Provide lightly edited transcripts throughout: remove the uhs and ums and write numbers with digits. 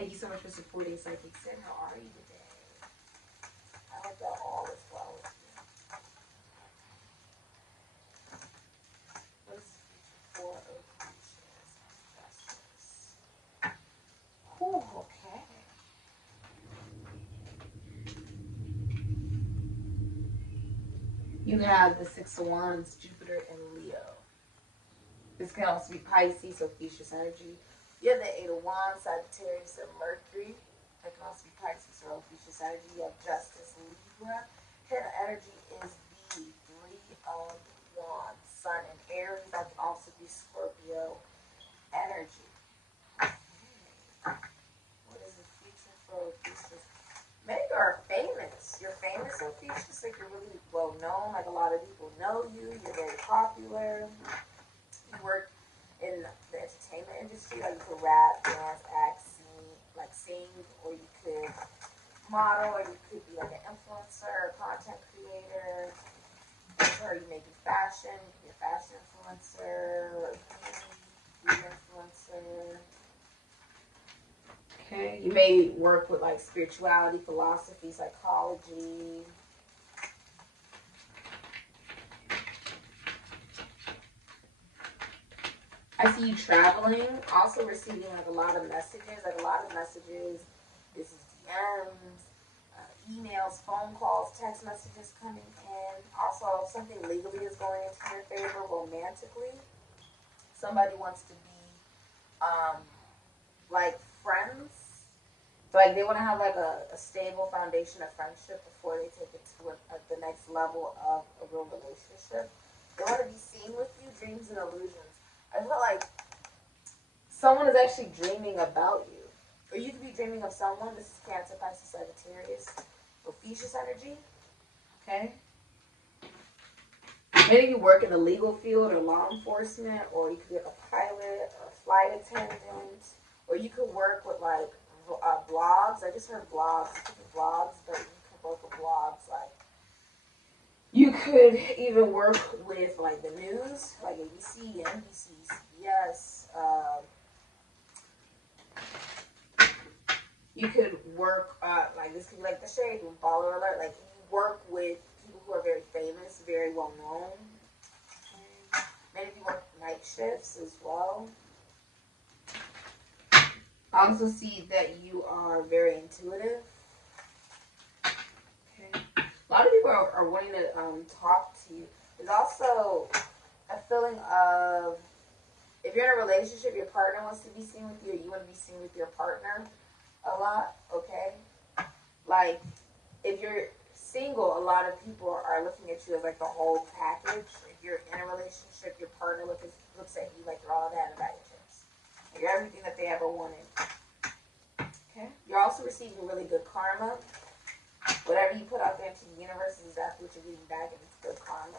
Thank you so much for supporting Sikiksyd. How are you today? I hope that all is well with you. What's for Ophiuchus? Whew, okay. You have the Six of Wands, Jupiter, and Leo. This can also be Pisces, Ophiuchus energy. You have the Eight of Wands, Sagittarius, and Mercury. That can also be Pisces or Ophiuchus energy. You have Justice, Libra. Hidden energy is the Three of Wands, Sun, and Aries. That can also be Scorpio energy. Okay. What is the future for Ophiuchus? Maybe you're famous. You're famous, Ophiuchus. Like you're really well known. Like a lot of people know you. You're very popular. You work in the entertainment industry. Like you could rap, dance, act, sing, or you could model, or you could be like an influencer, or content creator, or you may be fashion. You could be a fashion influencer, or beauty influencer. Okay, you may work with like spirituality, philosophy, psychology. I see you traveling, also receiving like a lot of messages, This is DMs, emails, phone calls, text messages coming in. Also, something legally is going into your favor romantically. Somebody wants to be like friends. So like they want to have like a stable foundation of friendship before they take it to the next level of a real relationship. They want to be seen with you, dreams and illusions. I feel like someone is actually dreaming about you. Or you could be dreaming of someone. This is Cancer, Pisces, Sagittarius, Ophiuchus energy. Okay? Maybe you work in the legal field or law enforcement, or you could be like a pilot or a flight attendant, or you could work with like blogs. I just heard blogs. It could be blogs, but you could work with blogs like you could even work with like the news, like ABC, NBC, CBS. You could work like this could be like the Shade Room, Baller Alert. Like you work with people who are very famous, very well known. Okay. Maybe you work night shifts as well. I also see that you are very intuitive. Okay. A lot of people are wanting to talk to you. There's also a feeling of, if you're in a relationship, your partner wants to be seen with you, or you want to be seen with your partner a lot, okay? Like, if you're single, a lot of people are looking at you as like the whole package. If you're in a relationship, your partner looks at you like you're all that in a bag of chips. You're everything that they ever wanted. Okay? You're also receiving really good karma. Whatever you put out there into the universe is exactly what you're getting back, and it's good karma.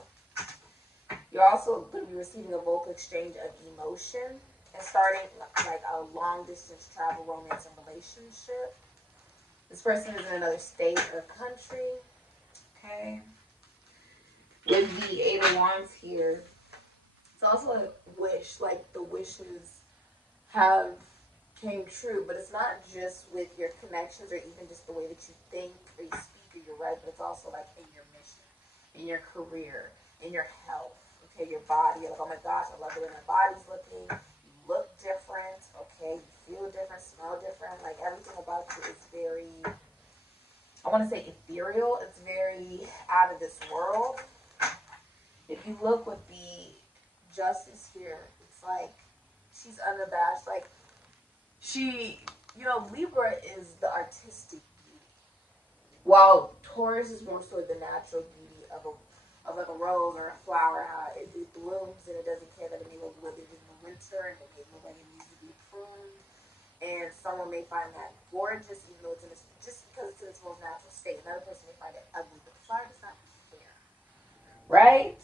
You're also going to be receiving a vocal exchange of emotion and starting like a long distance travel, romance, and relationship. This person is in another state or country. Okay. With the Eight of Wands here, it's also a wish, like the wishes have came true, but it's not just with your connections or even just the way that you think or you speak or you write, but it's also like in your mission, in your career, in your health, okay, your body. You're like, oh my gosh, I love the way my body's looking. You look different, okay, you feel different, smell different. Like everything about you is very, I want to say ethereal. It's very out of this world. If you look with the Justice here, it's like she's unabashed. Like she, you know, Libra is the artistic beauty, while Taurus is more so the natural beauty of like a rose or a flower. How it blooms and it doesn't care that it may look withered in the winter and it may look like it needs to be pruned. And someone may find that gorgeous, even though it's in just because it's in its most natural state. Another person may find it ugly, but the flower does not care, right?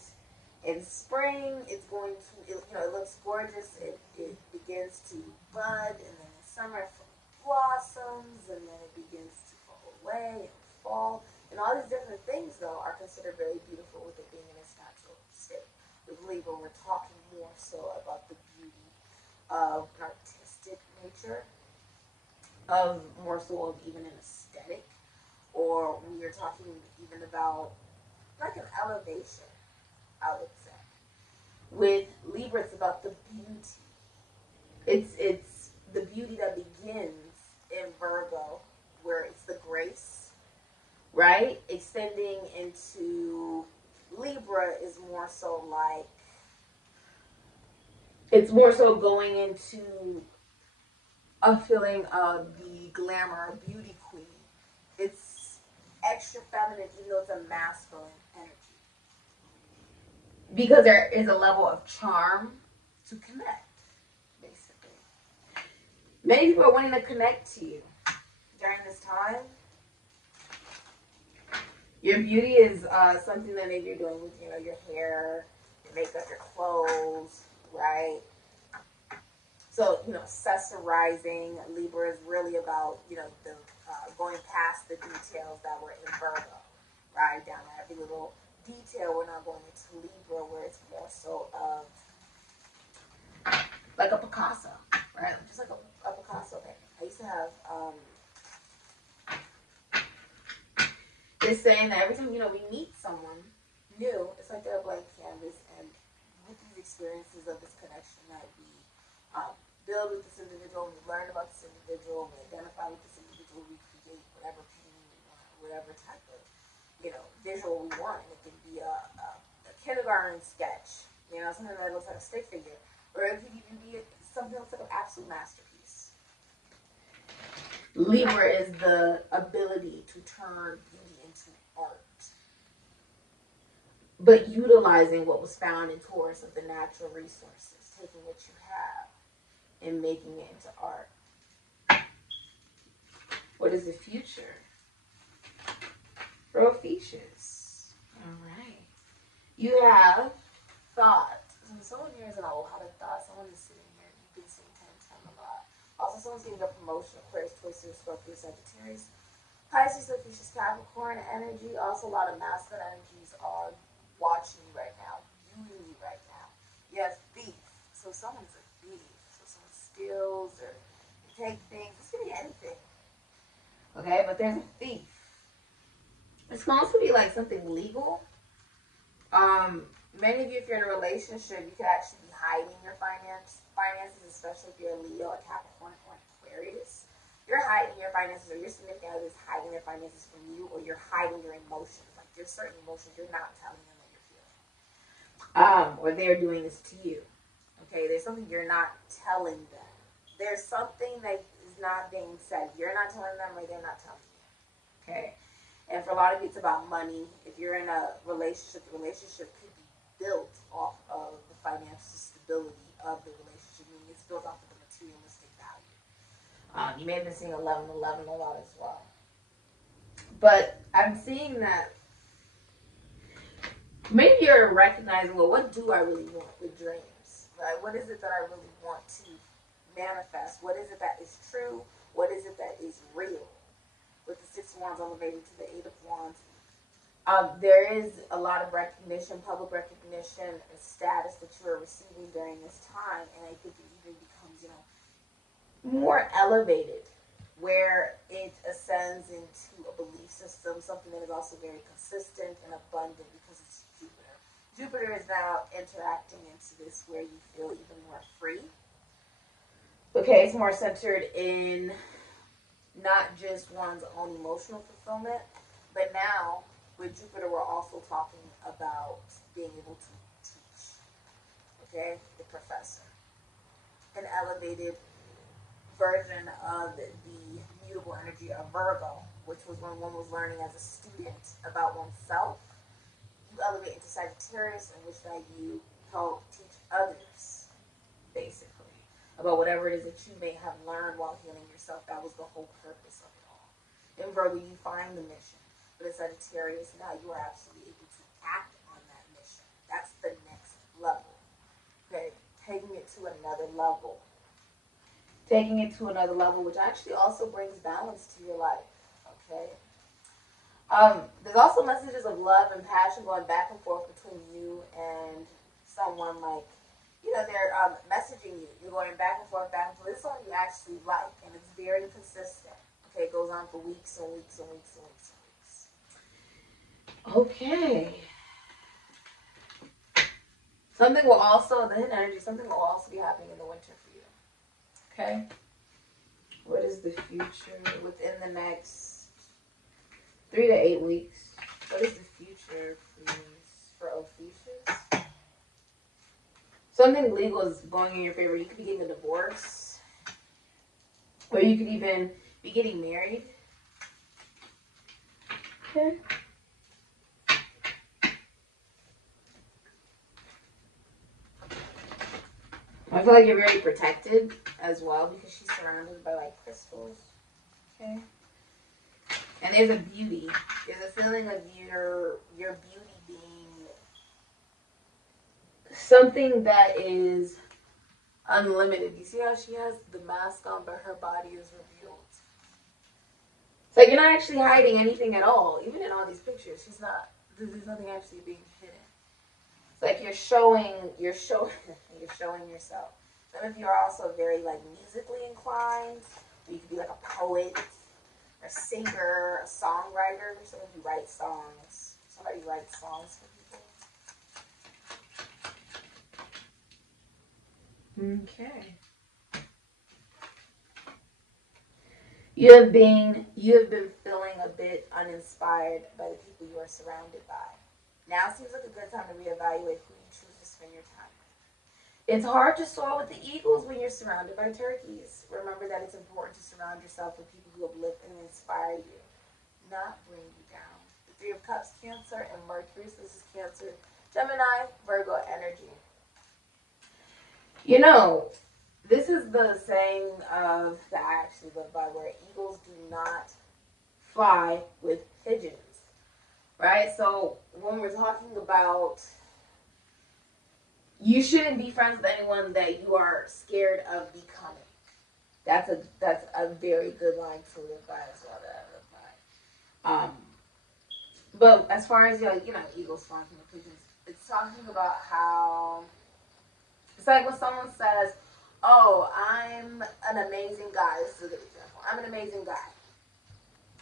In spring, it's going to, it looks gorgeous. It begins to bud, and then in summer it blossoms, and then it begins to fall away and fall. And all these different things, though, are considered very beautiful with it being in its natural state. With Libra, we're talking more so about the beauty of an artistic nature. of more so of even an aesthetic, or we are talking even about like an elevation, I would say. With Libra, it's about the beauty. It's the beauty that begins in Virgo, where it's the grace, right? Extending into Libra is more so like, it's more so going into a feeling of the glamour of beauty queen. It's extra feminine, even though it's a masculine energy. Because there is a level of charm to connect, basically. Many people are wanting to connect to you during this time. Your beauty is something that maybe you're doing with, you know, your hair, your makeup, your clothes, right? So, you know, accessorizing Libra is really about, you know, the going past the details that were in Virgo, right? Down to every little detail. We're not going into Libra, where it's more so of like a Picasso, right? Just like a Picasso painting. I used to have this saying that every time, you know, we meet someone new, it's like they're a blank canvas, and with these experiences of this connection that we build with this individual, we learn about this individual, we identify with this individual, we create whatever painting we want, whatever type of, you know, visual we want. And it could be a kindergarten sketch, you know, something that looks like a stick figure, or it could even be something that looks like an absolute masterpiece. Libra is the ability to turn beauty into art, but utilizing what was found in Taurus of the natural resources, taking what you have and making it into art. What is the future for Ophiuchus? All right. You have thought. So someone here is in a lot of thought. Someone is sitting here. You've been seeing 10 a lot. Also, someone's getting a promotion. Aquarius, Taurus, Scorpio, Sagittarius, Pisces, Ophiuchus, Capricorn energy. Also, a lot of masculine energies are watching you right now, viewing you right now. You have thief. So someone's a thief. So someone steals or take things. This could be anything. Okay, but there's a thief. It's going to be like something legal. Many of you, if you're in a relationship, you could actually be hiding your finances, especially if you're a Leo, a Capricorn, or an Aquarius. You're hiding your finances, or your significant other is hiding their finances from you, or you're hiding your emotions. Like, there's certain emotions you're not telling them that you're feeling. Or they're doing this to you. Okay, there's something you're not telling them. There's something that is not being said. You're not telling them, or they're not telling you. Okay? And for a lot of you, it's about money. If you're in a relationship, the relationship could be built off of the financial stability of the relationship. Meaning it's built off of the materialistic value. You may have been seeing 1111 a lot as well. But I'm seeing that maybe you're recognizing, well, what do I really want with dreams? Right? What is it that I really want to manifest? What is it that is true? What is it that is real? With the 6 of Wands elevated to the 8 of Wands, there is a lot of recognition, public recognition, and status that you are receiving during this time, and I think it even becomes, you know, more elevated, where it ascends into a belief system, something that is also very consistent and abundant because it's Jupiter. Jupiter is now interacting into this where you feel even more free. Okay, it's more centered in not just one's own emotional fulfillment, but now with Jupiter, we're also talking about being able to teach. Okay, the professor. An elevated version of the mutable energy of Virgo, which was when one was learning as a student about oneself. You elevate into Sagittarius, in which that you help teach others, basically, about whatever it is that you may have learned while healing yourself. That was the whole purpose of it all. In Virgo, you find the mission. But in Sagittarius, now you are absolutely able to act on that mission. That's the next level. Okay? Taking it to another level. Taking it to another level, which actually also brings balance to your life. Okay? There's also messages of love and passion going back and forth between you and someone, like, you know, they're messaging you. You're going back and forth, back and forth. This is someone you actually like, and it's very consistent. Okay, it goes on for weeks and weeks and weeks and weeks and weeks. Okay. Something will also, the hidden energy, something will also be happening in the winter for you. Okay? What is the future within the next 3 to 8 weeks? What is the future for Ophiuchus? Something legal is going in your favor. You could be getting a divorce. Or you could even be getting married. Okay. I feel like you're very protected as well because she's surrounded by like crystals. Okay. And there's a beauty. There's a feeling of your beauty being something that is unlimited. You see how she has the mask on, but her body is revealed. It's like you're not actually hiding anything at all. Even in all these pictures, she's not. There's nothing actually being hidden. It's like you're showing yourself. Some of you are also very like musically inclined. You could be like a poet, a singer, a songwriter. Some of you write songs. Somebody writes songs for people. Okay. You have been feeling a bit uninspired by the people you are surrounded by. Now seems like a good time to reevaluate who you choose to spend your time with. It's hard to soar with the eagles when you're surrounded by turkeys. Remember that it's important to surround yourself with people who uplift and inspire you, not bring you down. The Three of Cups, Cancer, and Mercury. So this is Cancer, Gemini, Virgo energy. You know, this is the saying of that I actually live by, where eagles do not fly with pigeons. Right? So when we're talking about you shouldn't be friends with anyone that you are scared of becoming. That's a very good line to live by as well, that I live by. But as far as eagles flying from the pigeons, it's talking about how it's like when someone says, "Oh, I'm an amazing guy." This is a good example. I'm an amazing guy.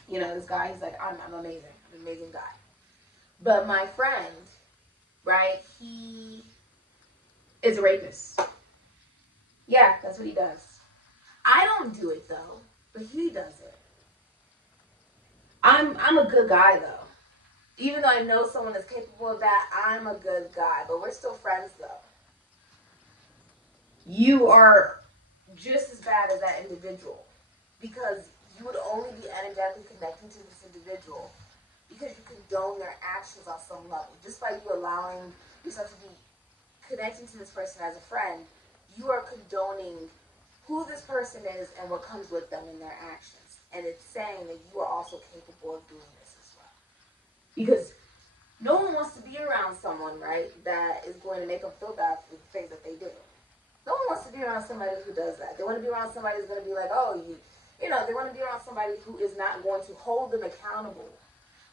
You know, this guy, he's like, I'm amazing. I'm an amazing guy. But my friend, right, he is a rapist. Yeah, that's what he does. I don't do it though, but he does it. I'm a good guy though. Even though I know someone is capable of that, I'm a good guy. But we're still friends though. You are just as bad as that individual, because you would only be energetically connecting to this individual because you condone their actions on some level. Just by you allowing yourself to be connecting to this person as a friend, you are condoning who this person is and what comes with them in their actions. And it's saying that you are also capable of doing this as well. Because no one wants to be around someone, right, that is going to make them feel bad for the things that they do. No one wants to be around somebody who does that. They want to be around somebody who's going to be like, oh, they want to be around somebody who is not going to hold them accountable,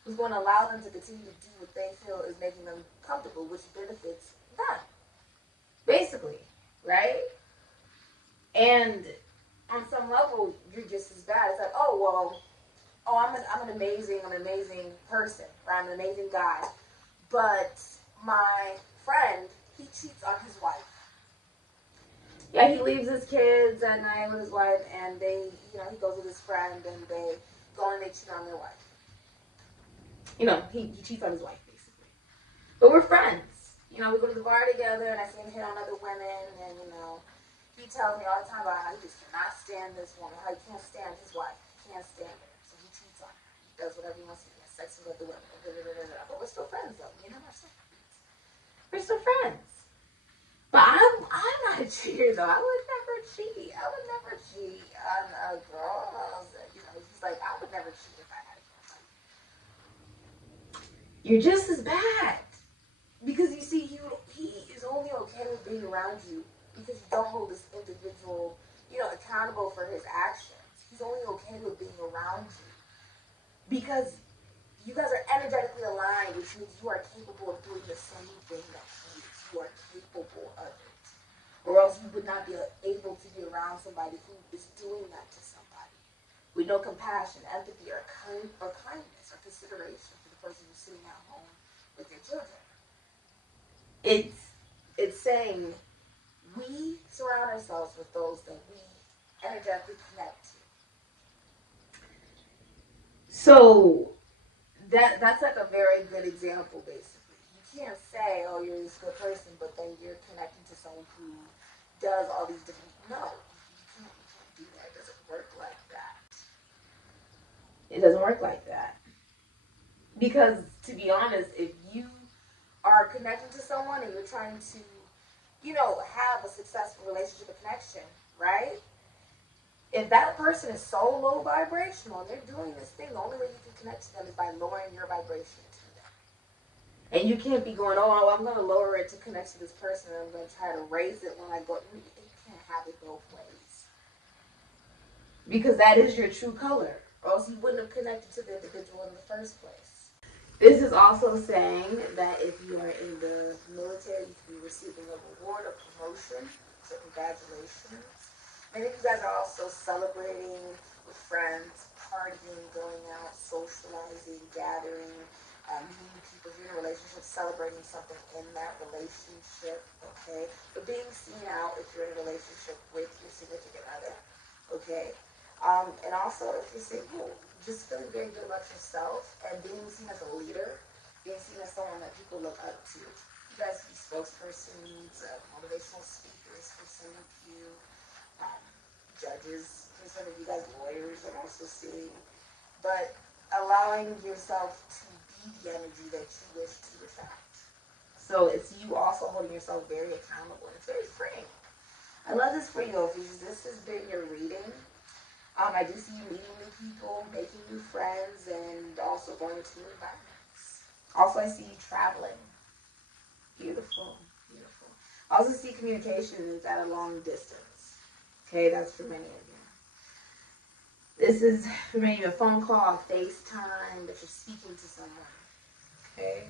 who's going to allow them to continue to do what they feel is making them comfortable, which benefits them, basically, right? And on some level, you're just as bad. It's like, I'm an amazing person, or I'm an amazing guy, but my friend, he cheats on his wife. Yeah, he leaves his kids at night with his wife, and he goes with his friend, and they go and they cheat on their wife. He cheats on his wife, basically. But we're friends. We go to the bar together, and I see him hit on other women, and, he tells me all the time about how he just cannot stand this woman, how he can't stand his wife. He can't stand her, so he cheats on her. He does whatever he wants to do. He has sex with other women. But we're still friends, though. We're still friends. But I'm not a cheater, though. I would never cheat. I would never cheat on a girl. He's like, I would never cheat if I had a girlfriend. You're just as bad. Because you see, he is only okay with being around you because you don't hold this individual, accountable for his actions. He's only okay with being around you because you guys are energetically aligned, which means you are capable of doing the same thing that he is. You are capable of it. not be able to be around somebody who is doing that to somebody with no compassion, empathy, or kindness or consideration for the person who's sitting at home with their children. It's saying we surround ourselves with those that we energetically connect to. So that's like a very good example, basically. You can't say, oh, you're this good person, but then you're connecting to someone who does all these different... No, you can't do that. It doesn't work like that. It doesn't work like that. Because, to be honest, if you are connecting to someone and you're trying to, have a successful relationship or connection, right? If that person is so low vibrational and they're doing this thing, the only way you can connect to them is by lowering your vibration to them. And you can't be going, oh, I'm going to lower it to connect to this person and I'm going to try to raise it when I go. You can't have it both ways. Because that is your true color. Or else you wouldn't have connected to the individual in the first place. This is also saying that if you are in the military, you can be receiving a reward or promotion. So congratulations. Many of you guys are also celebrating with friends, partying, going out, socializing, gathering, meeting people. If you're in a relationship, celebrating something in that relationship, okay? But being seen out if you're in a relationship with your significant other, okay? And also, if you're single, just feeling very good about yourself and being seen as a leader, being seen as someone that people look up to. You guys can be spokespersons, motivational speakers for some of you, judges for some of you guys, lawyers I'm also seeing. But allowing yourself to be the energy that you wish to attract. So it's you also holding yourself very accountable. It's very freeing. I love this for you, Ophiuchus. This has been your reading. I do see you meeting new people, making new friends, and also going into new environments. Also, I see you traveling. Beautiful, beautiful. I also see communications at a long distance. Okay, that's for many of you. This is for many of you a phone call, FaceTime, that you're speaking to someone. Okay?